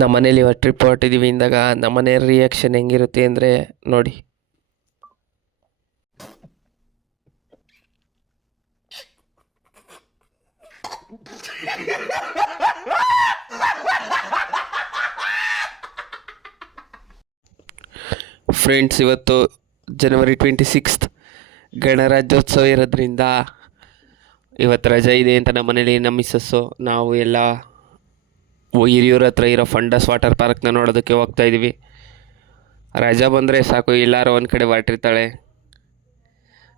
ನಮ್ಮನೇಲಿ ಇವತ್ತು ಟ್ರಿಪ್ ಹೊರಟಿದ್ದೀವಿ ಇಂದಾಗ ನಮ್ಮನೆ ರಿಯಾಕ್ಷನ್ ಹೆಂಗಿರುತ್ತೆ ಅಂದರೆ ನೋಡಿ. ಫ್ರೆಂಡ್ಸ್, ಇವತ್ತು ಜನವರಿ 26 ಗಣರಾಜ್ಯೋತ್ಸವ ಇರೋದ್ರಿಂದ ಇವತ್ತು ರಜೆ ಇದೆ ಅಂತ ನಮ್ಮ ಮನೇಲಿ ನಮ್ಮ ಮಿಸ್ಸಸ್ಸು ನಾವು ಎಲ್ಲ ಹಿರಿಯೂರ ಹತ್ರ ಇರೋ ಫಂಡಸ್ ವಾಟರ್ ಪಾರ್ಕ್ನ ನೋಡೋದಕ್ಕೆ ಹೋಗ್ತಾಯಿದ್ದೀವಿ. ರಜಾ ಬಂದರೆ ಸಾಕು, ಎಲ್ಲರೂ ಒಂದು ಕಡೆ ಹೊರಟಿರ್ತಾಳೆ.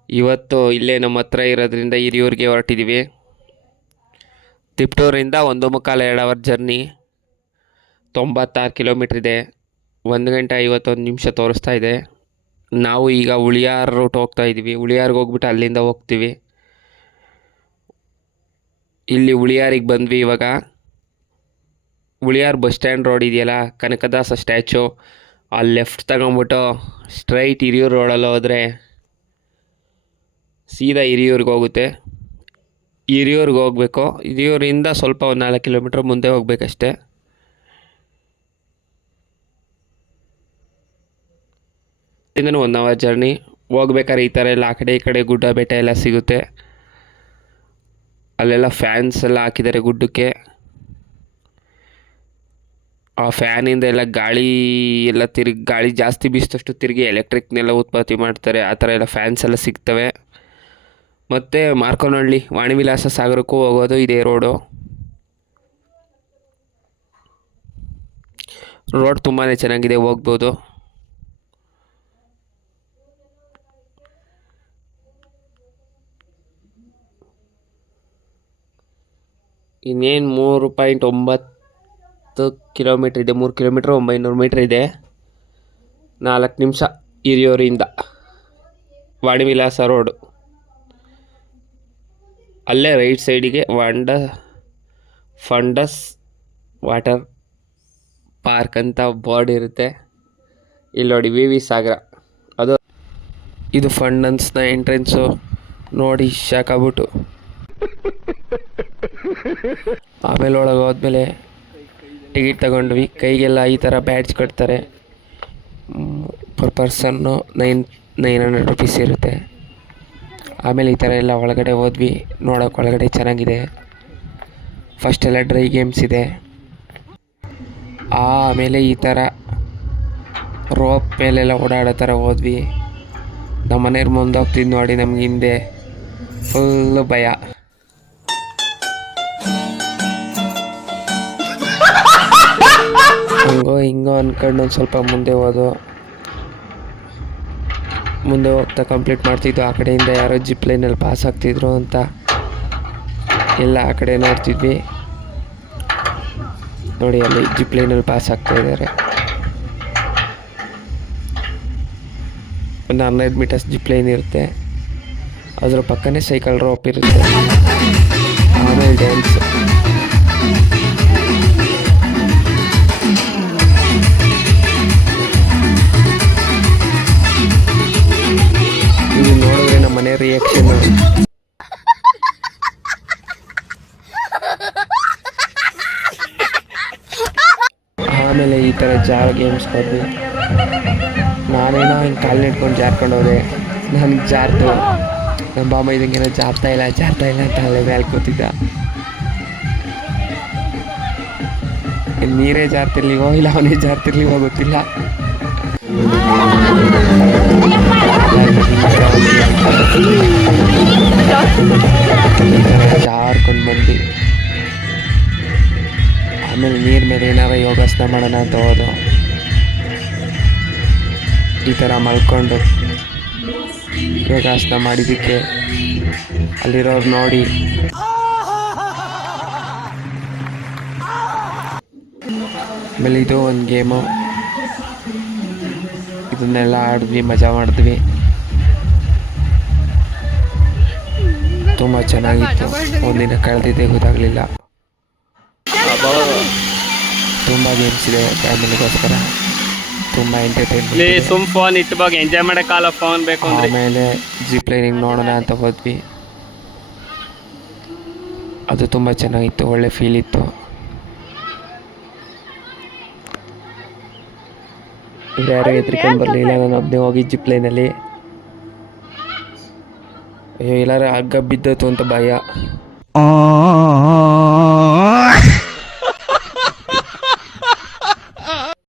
ಇವತ್ತು ಇಲ್ಲೇ ನಮ್ಮ ಹತ್ರ ಇರೋದ್ರಿಂದ ಹಿರಿಯೂರಿಗೆ ಹೊರಟಿದ್ದೀವಿ. ತಿಪ್ಟೂರಿಂದ 1.25 ಅವರ್ ಜರ್ನಿ, 96 ಕಿಲೋಮೀಟ್ರ್ ಇದೆ. 1 ಗಂಟೆ 51 ನಿಮಿಷ ತೋರಿಸ್ತಾ ಇದೆ. ನಾವು ಈಗ ಉಳಿಯಾರ್ ರೂಟ್ ಹೋಗ್ತಾಯಿದ್ದೀವಿ. ಉಳಿಯಾರ್ಗೆ ಹೋಗ್ಬಿಟ್ಟು ಅಲ್ಲಿಂದ ಹೋಗ್ತೀವಿ. ಇಲ್ಲಿ ಉಳಿಯಾರಿಗೆ ಬಂದ್ವಿ. ಇವಾಗ ಉಳಿಯಾರ್ ಬಸ್ ಸ್ಟ್ಯಾಂಡ್ ರೋಡ್ ಇದೆಯಲ್ಲ, ಕನಕದಾಸ ಸ್ಟ್ಯಾಚು, ಅಲ್ಲಿ ಲೆಫ್ಟ್ ತಗೊಂಬಿಟ್ಟು ಸ್ಟ್ರೈಟ್ ಹಿರಿಯೂರು ರೋಡಲ್ಲಿ ಹೋದರೆ ಸೀದಾ ಹಿರಿಯೂರಿಗೆ ಹೋಗುತ್ತೆ. ಹಿರಿಯೂರಿಗೆ ಹೋಗಬೇಕು. ಹಿರಿಯೂರಿಂದ ಸ್ವಲ್ಪ ಒಂದು 4 ಕಿಲೋಮೀಟ್ರ್ ಮುಂದೆ ಹೋಗ್ಬೇಕಷ್ಟೆ. ಇಂದನೂ 1 ಅವರ್ ಜರ್ನಿ. ಹೋಗ್ಬೇಕಾದ್ರೆ ಈ ಥರ ಎಲ್ಲ ಆ ಕಡೆ ಈ ಕಡೆ ಗುಡ್ಡ ಬೆಟ್ಟ ಎಲ್ಲ ಸಿಗುತ್ತೆ. ಅಲ್ಲೆಲ್ಲ ಫ್ಯಾನ್ಸ್ ಎಲ್ಲ ಹಾಕಿದ್ದಾರೆ ಗುಡ್ಡಕ್ಕೆ. ಆ ಫ್ಯಾನಿಂದ ಎಲ್ಲ ಗಾಳಿ ಎಲ್ಲ ಗಾಳಿ ಜಾಸ್ತಿ ಬೀಸಿದಷ್ಟು ತಿರುಗಿ ಎಲೆಕ್ಟ್ರಿಕ್ನೆಲ್ಲ ಉತ್ಪತ್ತಿ ಮಾಡ್ತಾರೆ. ಆ ಥರ ಎಲ್ಲ ಫ್ಯಾನ್ಸ್ ಎಲ್ಲ ಸಿಗ್ತವೆ. ಮತ್ತು ಮಾರ್ಕೋನಹಳ್ಳಿ ವಾಣಿವಿಲಾಸ ಸಾಗರಕ್ಕೂ ಹೋಗೋದು ಇದೇ ರೋಡು. ರೋಡ್ ತುಂಬಾ ಚೆನ್ನಾಗಿದೆ, ಹೋಗ್ಬೋದು. ಇನ್ನೇನು 3.9 ಕಿಲೋಮೀಟ್ರ್ ಇದೆ. 3 ಕಿಲೋಮೀಟ್ರ್ 900 ಮೀಟ್ರ್ ಇದೆ. 4 ನಿಮಿಷ ಹಿರಿಯೂರಿಂದ ವಾಣಿವಿಲಾಸ ರೋಡು. ಅಲ್ಲೇ ರೈಟ್ ಸೈಡಿಗೆ ಫಂಡಸ್ ವಾಟರ್ ಪಾರ್ಕ್ ಅಂತ ಬೋರ್ಡ್ ಇರುತ್ತೆ. ಇಲ್ಲಿ ನೋಡಿ, ವಿ ಸಾಗರ ಅದು. ಇದು ಫಂಡನ್ಸ್ನ ಎಂಟ್ರೆನ್ಸು. ನೋಡಿ ಶಾಕಾಗ್ಬಿಟ್ಟು ಆಮೇಲೆ ಒಳಗೆ ಹೋದ್ಮೇಲೆ ಟಿಕೆಟ್ ತಗೊಂಡ್ವಿ. ಕೈಗೆಲ್ಲ ಈ ಥರ ಬ್ಯಾಡ್ಜ್ ಕಟ್ತಾರೆ. ಪರ್ ಪರ್ಸನ್ನು 900 ರುಪೀಸ್ ಇರುತ್ತೆ. ಆಮೇಲೆ ಈ ಥರ ಎಲ್ಲ ಒಳಗಡೆ ಹೋದ್ವಿ. ನೋಡೋಕೆ ಒಳಗಡೆ ಚೆನ್ನಾಗಿದೆ. ಫಸ್ಟೆಲ್ಲ ಡ್ರೈ ಗೇಮ್ಸ್ ಇದೆ. ಆಮೇಲೆ ಈ ಥರ ರೋಪ್ ಮೇಲೆಲ್ಲ ಓಡಾಡೋ ಥರ ಹೋದ್ವಿ. ನಮ್ಮ ಮನೆಯವ್ರು ಮುಂದೆ ಹೋಗ್ತಿದ್ದು ನೋಡಿ, ನಮ್ಗೆ ಹಿಂದೆ ಫುಲ್ಲು ಭಯ. ಹಿಂಗೋ ಅಂದ್ಕೊಂಡು ಒಂದು ಸ್ವಲ್ಪ ಮುಂದೆ ಹೋಗ್ತಾ ಕಂಪ್ಲೀಟ್ ಮಾಡ್ತಿದ್ವು. ಆ ಕಡೆಯಿಂದ ಯಾರೋ ಜಿಪ್ ಲೈನಲ್ಲಿ ಪಾಸ್ ಆಗ್ತಿದ್ರು ಅಂತ ಎಲ್ಲ ಆ ಕಡೆ ನೋಡ್ತಿದ್ವಿ. ನೋಡಿ, ಅಲ್ಲಿ ಜಿಪ್ ಲೈನಲ್ಲಿ ಪಾಸ್ ಆಗ್ತಾ ಇದ್ದಾರೆ. ಒಂದು 15 ಮೀಟರ್ಸ್ ಜಿಪ್ ಲೈನ್ ಇರುತ್ತೆ. ಅದ್ರ ಪಕ್ಕನೇ ಸೈಕಲ್ ರೋಪ್ ಇರುತ್ತೆ. ಆಮೇಲೆ ಡ್ಯಾನ್ಸ್. ಇದು ನೋಡಿದ್ರೆ ನಮ್ಮ ಮನೆ ರಿಯಾಕ್ಷನ್. ಆಮೇಲೆ ಈ ಥರ ಜಾರ್ ಗೇಮ್ಸ್ ಹೋದ್ವಿ. ನಾನೇನೋ ಹಿಂಗೆ ಕಾಲು ನೆಟ್ಕೊಂಡು ಜಾರ್ಕೊಂಡು ಹೋದೆ. ನನಗೆ ಜಾರ್ತು. ನಮ್ಮ ಬಾಮ ಇದಂಗೇನೋ ಜಾರ್ತಾ ಇಲ್ಲ ಅಂತ ಅಲ್ಲೇ ಮೇಲೆ ಕೂತಿದ್ದ. ನೀರೇ ಜಾರ್ತಿರ್ಲಿವೋ ಇಲ್ಲ ಅವನೇ ಜಾರ್ತಿರ್ಲಿವೋ ಗೊತ್ತಿಲ್ಲ. ಜಾರ್ಕೊಂಡು ಬಂದು ಆಮೇಲೆ ನೀರ ಮೇಲೆ ಏನಾರ ಯೋಗಾಸನ ಮಾಡೋಣ ಅಂತ ಹೋದು. ಈ ಥರ ಮಲ್ಕೊಂಡು ಯೋಗಾಸನ ಮಾಡಿದ್ದಕ್ಕೆ ಅಲ್ಲಿರೋರು ನೋಡಿ ಆಮೇಲೆ ಇದು ಒಂದು ಗೇಮು. ಇದನ್ನೆಲ್ಲ ಆಡಿದ್ವಿ, ಮಜಾ ಮಾಡಿದ್ವಿ. ತುಂಬ ಚೆನ್ನಾಗಿತ್ತು. ಒಂದಿನ ಕಳೆದಿದ್ದೇ ಗೊತ್ತಾಗಲಿಲ್ಲ. ತುಂಬ ಗೇಮ್ಸ್ ಇದೆ ಫ್ಯಾಮಿಲಿಗೋಸ್ಕರ. ತುಂಬ ಎಂಟರ್ಟೈನ್ಮೆಂಟ್. ಫೋನ್ ಇಟ್ಟು ಎಂಜಾಯ್ ಮಾಡೋಕ್ಕಲ್ಲ ಫೋನ್ ಬೇಕು. ಆಮೇಲೆ ಜಿಪ್ ಲೈನಿಂಗ್ ನೋಡೋಣ ಅಂತ ಹೋದ್ವಿ. ಅದು ತುಂಬ ಚೆನ್ನಾಗಿತ್ತು, ಒಳ್ಳೆ ಫೀಲ್ ಇತ್ತು. ಇವ್ರು ಯಾರು ಎದ್ರಿಕೊಂಡು ಬರಲಿಲ್ಲ, ನಾನು ಒಬ್ಬನೇ ಹೋಗಿ ಜಿಪ್ ಲೈನಲ್ಲಿ. ಅಯ್ಯೋ ಎಲ್ಲಾರು ಹಗ್ಗ ಬಿದ್ದೋತು ಅಂತ ಭಯ.